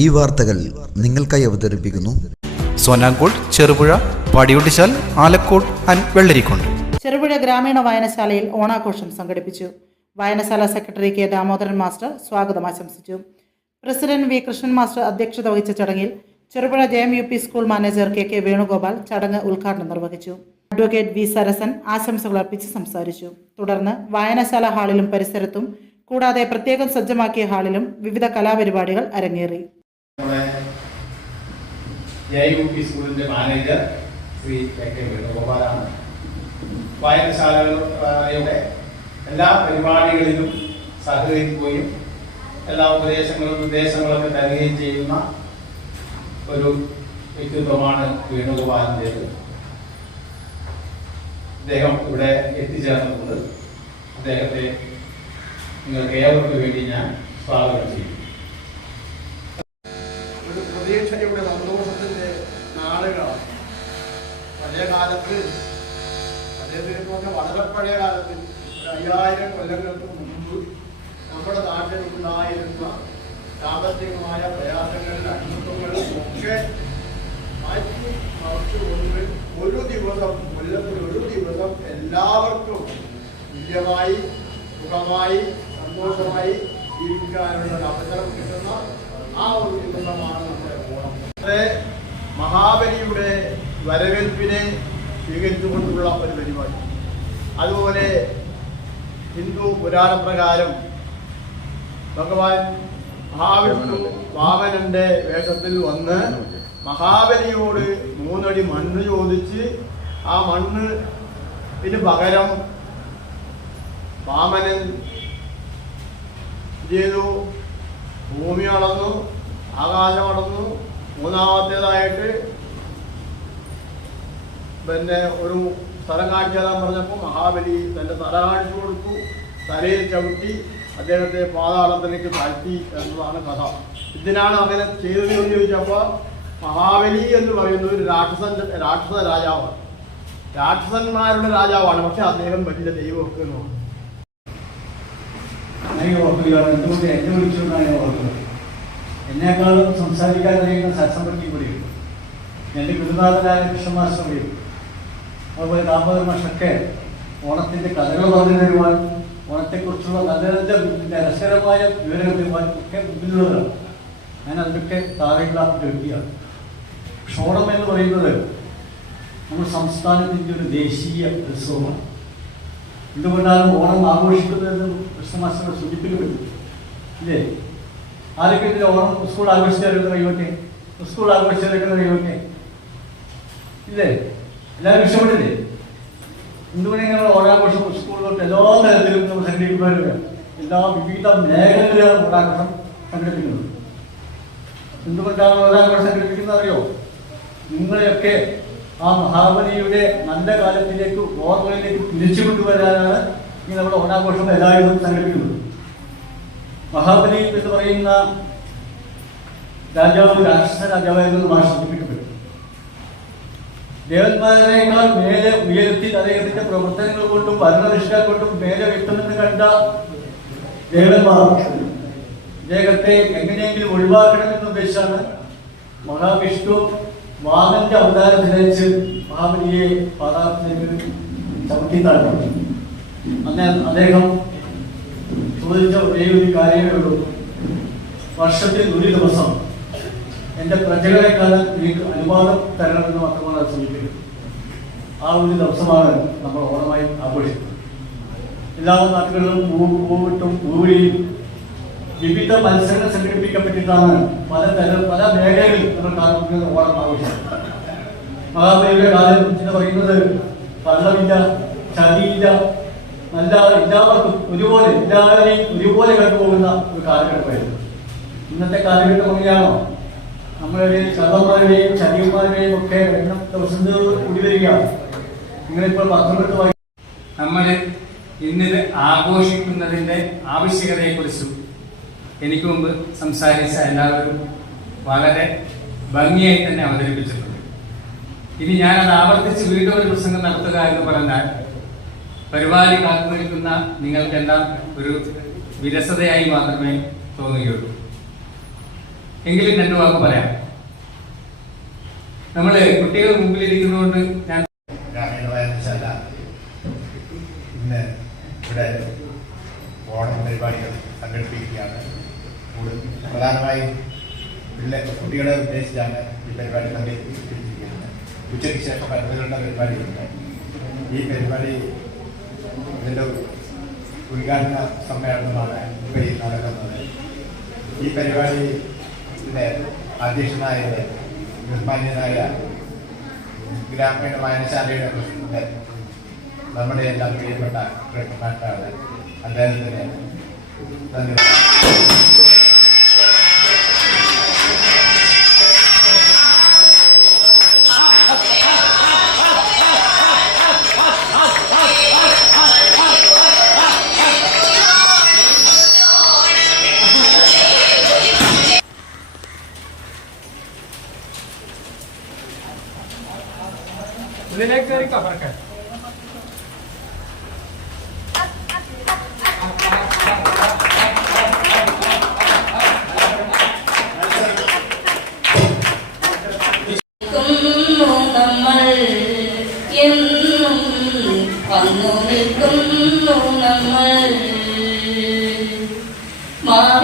ഈ വാർത്തകൾ നിങ്ങൾക്കായി അവതരിപ്പിക്കുന്നു. സോനാങ്കോട് ചെറുപുഴ പാടിയൊട്ടിച്ചാൽ ആലക്കോട് ആൻഡ് വെള്ളരിക്കോട്. ചെറുപുഴ ഗ്രാമീണ വായനശാലയിൽ ഓണാഘോഷം സംഘടിപ്പിച്ചു. വായനശാല സെക്രട്ടറി കെ ദാമോദരൻ മാസ്റ്റർ സ്വാഗതം ആശംസിച്ചു. പ്രസിഡന്റ് വി കൃഷ്ണൻ മാസ്റ്റർ അധ്യക്ഷത വഹിച്ച ചടങ്ങിൽ Cherupuzha J M U P school manager K K Venugopal ചടങ്ങ് ഉദ്ഘാടനം നിർവഹിച്ചു. അഡ്വക്കേറ്റ് വി സരസൻ ആശംസകൾ അർപ്പിച്ച് സംസാരിച്ചു. തുടർന്ന് വായനശാല ഹാളിലും പരിസരത്തും കൂടാതെ പ്രത്യേകം സജ്ജമാക്കിയ ഹാളിലും വിവിധ കലാപരിപാടികൾ അരങ്ങേറി. നമ്മുടെ ജെ യു പി സ്കൂളിന്റെ മാനേജർ ശ്രീ കെ കെ വേണുഗോപാലാണ്. വായനശാലകളുടെ എല്ലാ പരിപാടികളിലും സഹകരിക്കുകയും എല്ലാ ഉപദേശങ്ങളും നിർദ്ദേശങ്ങളൊക്കെ തരികയും ചെയ്യുന്ന ഒരു വ്യക്തിത്വമാണ് വേണുഗോപാലിന്റേത്. അദ്ദേഹം ഇവിടെ എത്തിച്ചേർന്നിട്ടുണ്ട്. അദ്ദേഹത്തെ നിങ്ങൾക്ക് ഏവർക്കും വേണ്ടി ഞാൻ സ്വാഗതം ചെയ്യും ഒരു പ്രതീക്ഷയുടെ സന്തോഷത്തിന്റെ നാളുകളാണ്. പഴയ കാലത്ത് അദ്ദേഹത്തിന് പറഞ്ഞ വളരെ പഴയ കാലത്ത് ഒരു അയ്യായിരം കൊല്ലങ്ങൾക്ക് മുമ്പ് നമ്മുടെ നാട്ടിൽ ഉണ്ടായിരുന്ന സാമ്പത്തികമായ പ്രയാസങ്ങളിൽ അടിമത്തങ്ങളും ഒക്കെ മാറ്റി മറിച്ചുകൊണ്ട് ഒരു ദിവസം കൊല്ലത്തിൽ ഒരു ദിവസം എല്ലാവർക്കും തുല്യമായി സുഖമായി സന്തോഷമായി ജീവിക്കാനുള്ള അവസരം കിട്ടുന്ന ആ ഒരു ദിവസമാണ് നമ്മുടെ മഹാബലിയുടെ വരവേൽപ്പിനെ സ്വീകരിച്ചുകൊണ്ടുള്ള ഒരു പരിപാടി. അതുപോലെ ഹിന്ദു പുരാണ പ്രകാരം ഭഗവാൻ മഹാവിഷ്ണു വാമനന്റെ വേഷത്തിൽ വന്ന് മഹാബലിയോട് മൂന്നടി മണ്ണ് ചോദിച്ച് ആ മണ്ണ് ഇതിന് പകരം വാമനൻ ചെയ്തു? ഭൂമി അളന്നു ആകാശം അളന്നു മൂന്നാമത്തേതായിട്ട് പിന്നെ ഒരു സ്ഥലം കാണിച്ചു പറഞ്ഞപ്പോൾ മഹാബലി തന്റെ തല കാണിച്ചു കൊടുത്തു തലയിൽ ചവിട്ടി അദ്ദേഹത്തെ പാതാളത്തിലേക്ക് താഴ്ത്തി എന്നതാണ് കഥ. ഇതിനാണ് അങ്ങനെ ചെയ്തത് എന്ന് ചോദിച്ചപ്പോൾ മഹാബലി എന്ന് പറയുന്നത് ഒരു രാക്ഷസൻ രാക്ഷസ രാജാവാണ്. രാക്ഷസന്മാരുടെ രാജാവാണ് പക്ഷെ അദ്ദേഹം വലിയ ദൈവമൊക്കെ എന്ന് പറഞ്ഞു. അങ്ങനെ ഓർക്കുകയാണ് എന്തുകൊണ്ട് എന്നെ വിളിച്ചുകൊണ്ടാണ് ഞാൻ ഓർക്കുന്നത്? എന്നെക്കാളും സംസാരിക്കാൻ അറിയുന്ന കൂടിയുണ്ട് എന്റെ ഗുരുനാഥനായ കൃഷ്ണമാസ്റ്റർ കൂടിയുണ്ട് അതുപോലെ ദാമോദര മാഷൊക്കെ ഓണത്തിന്റെ കഥകൾ പറഞ്ഞു തരുവാൻ ഓണത്തെക്കുറിച്ചുള്ള നല്ല നല്ല രസകരമായ വിവരങ്ങൾ തരുവാൻ ഒക്കെ മുന്നിലുള്ളതാണ് ഞാൻ അതിലൊക്കെ താഴെയുള്ള വ്യക്തിയാണ് പക്ഷെ ഓണം എന്ന് പറയുന്നത് നമ്മുടെ സംസ്ഥാനത്തിന്റെ ഒരു ദേശീയ ഉത്സവമാണ്. എന്തുകൊണ്ടാണ് ഓണം ആഘോഷിക്കുന്നതെന്ന് കൃഷ്ണമാസ്റ്റർ സൂചിപ്പിക്കപ്പെട്ടു ഇല്ലേ? ആരൊക്കെ ഇതിൽ ഓണം? സ്കൂൾ ആഘോഷിച്ചവരൊക്കെ കഴിയോട്ടെ സ്കൂൾ ആഘോഷിച്ചവരൊക്കെ കഴിയോട്ടെ ഇല്ലേ? എല്ലാവരും ഇഷ്ടപ്പെട്ടില്ലേ? എന്തുകൊണ്ട് ഞങ്ങൾ ഓണാഘോഷം സ്കൂളിലോട്ട് എല്ലാ തരത്തിലും നമ്മൾ സംഘടിപ്പിക്കാറുണ്ട് എല്ലാ വിവിധ മേഖലകളിലാണ് ഓണാഘോഷം സംഘടിപ്പിക്കുന്നത്. എന്തുകൊണ്ടാണ് ഓണാഘോഷം സംഘടിപ്പിക്കുന്നത് അറിയോ? നിങ്ങളെയൊക്കെ ആ മഹാബലിയുടെ നല്ല കാലത്തിലേക്ക് ഓർമ്മയിലേക്ക് തിരിച്ചു കൊണ്ടുവരാനാണ് ഈ നമ്മുടെ ഓണാഘോഷം എല്ലാവരും സംഘടിപ്പിക്കുന്നത്. മഹാബലി എന്ന് പറയുന്ന രാജാവ് രാക്ഷസ രാജാവായിരുന്നു ഭാഷ സൂചിപ്പിക്കപ്പെട്ടു ദേവന്മാരെക്കാൾ മേലെ ഉയർത്തി അദ്ദേഹത്തിന്റെ പ്രവർത്തനങ്ങൾ കൊണ്ടും ഭരണനിഷ്ഠ കൊണ്ടും മേലെ വ്യക്തമെന്ന് കണ്ട ദേവന്മാർ. അദ്ദേഹത്തെ എങ്ങനെയെങ്കിലും ഒഴിവാക്കണമെന്ന് ഉദ്ദേശിച്ചാണ് മഹാവിഷ്ണു വാമന്റെ അവതാരം ധരിച്ച് മഹാബലിയെ പാതാളത്തിലേക്ക് ചവിട്ടി താഴ്ത്തി. അദ്ദേഹം ചോദിച്ച ഒരേ ഒരു കാര്യമേ ഉള്ളൂ. വർഷത്തിൽ ഒരു ദിവസം എന്റെ പ്രജകളെക്കാലം എനിക്ക് അനുവാദം തരണമെന്ന് മാത്രമാണ് അത് സൂചിപ്പിക്കുന്നത് ആ ഒരു ദിവസമാണ് നമ്മൾ ഓണമായി ആഘോഷിക്കുന്നത്. എല്ലാ നാട്ടുകളിലും പൂവിട്ടും പൂവിളിയും വിവിധ മത്സരങ്ങൾ സംഘടിപ്പിക്കപ്പെട്ടിട്ടാണ് പല തര പല മേഖലകളിൽ നമ്മൾ കാണുന്നത് ഓണം ആഘോഷിക്കുന്നത്. മഹാബലിയുടെ കാലം പറയുന്നത് കള്ളമില്ല ചതിയില്ല നല്ല എല്ലാവർക്കും ഒരുപോലെ എല്ലാവരെയും ഒരുപോലെ കണ്ടുപോകുന്ന ഒരു കാലഘട്ടമായിരുന്നു. ഇന്നത്തെ കാലഘട്ടം എങ്ങനെയാണോ നമ്മളുടെയും കള്ളന്മാരുടെയും ചതിയന്മാരുടെയും ഒക്കെ ദിവസം കൂടി വരികയാണ്. നിങ്ങളിപ്പോൾ പത്തൊമ്പത് നമ്മൾ ഇന്നിത് ആഘോഷിക്കുന്നതിന്റെ ആവശ്യകതയെക്കുറിച്ചും എനിക്ക് മുമ്പ് സംസാരിച്ച എല്ലാവരും വളരെ ഭംഗിയായി തന്നെ അവതരിപ്പിച്ചിട്ടുണ്ട്. ഇനി ഞാനത് ആവർത്തിച്ച് വീണ്ടും ഒരു പ്രസംഗം നടത്തുക എന്ന് പറഞ്ഞാൽ പരിപാടി കാത്തു നിൽക്കുന്ന നിങ്ങൾക്കെല്ലാം ഒരു വിരസതയായി മാത്രമേ തോന്നുകയുള്ളൂ. എങ്കിലും രണ്ടു വാക്ക് പറയാം. നമ്മൾ കുട്ടികൾ മുമ്പിലിരിക്കുന്നതുകൊണ്ട് ഞാൻ ഗ്രാമീണ വായനശാല ഇന്ന് ഇവിടെ ഓണം പരിപാടികൾ സംഘടിപ്പിക്കുകയാണ്. പ്രധാനമായും പിള്ളേ കുട്ടികളെ ഉദ്ദേശിച്ചാണ് ഈ പരിപാടി സംഘടിപ്പിച്ചിരിക്കുന്നത്. ഉച്ചയ്ക്ക് ശേഷം പരിപാടികളുടെ പരിപാടിയുണ്ട് ഈ പരിപാടി ഇതിന്റെ ഉദ്ഘാടന സമ്മേളനമാണ് ഈ നടക്കുന്നത്. ഈ പരിപാടിയുടെ അധ്യക്ഷനായത് ബഹുമാന്യനായ ഗ്രാമീണ വായനശാലയുടെ പ്രസിഡന്റ് നമ്മുടെ എല്ലാം പ്രിയപ്പെട്ട കൃഷ്ണനാട്ടാണ് അദ്ദേഹത്തിന് ധന്യവാദം ഇതിലേക്ക് കയറി കവർക്കാൻ നിൽക്കുന്നു നമ്മൾ എന്നും വന്നു നിൽക്കുന്നു നമ്മൾ മാവിന്റെ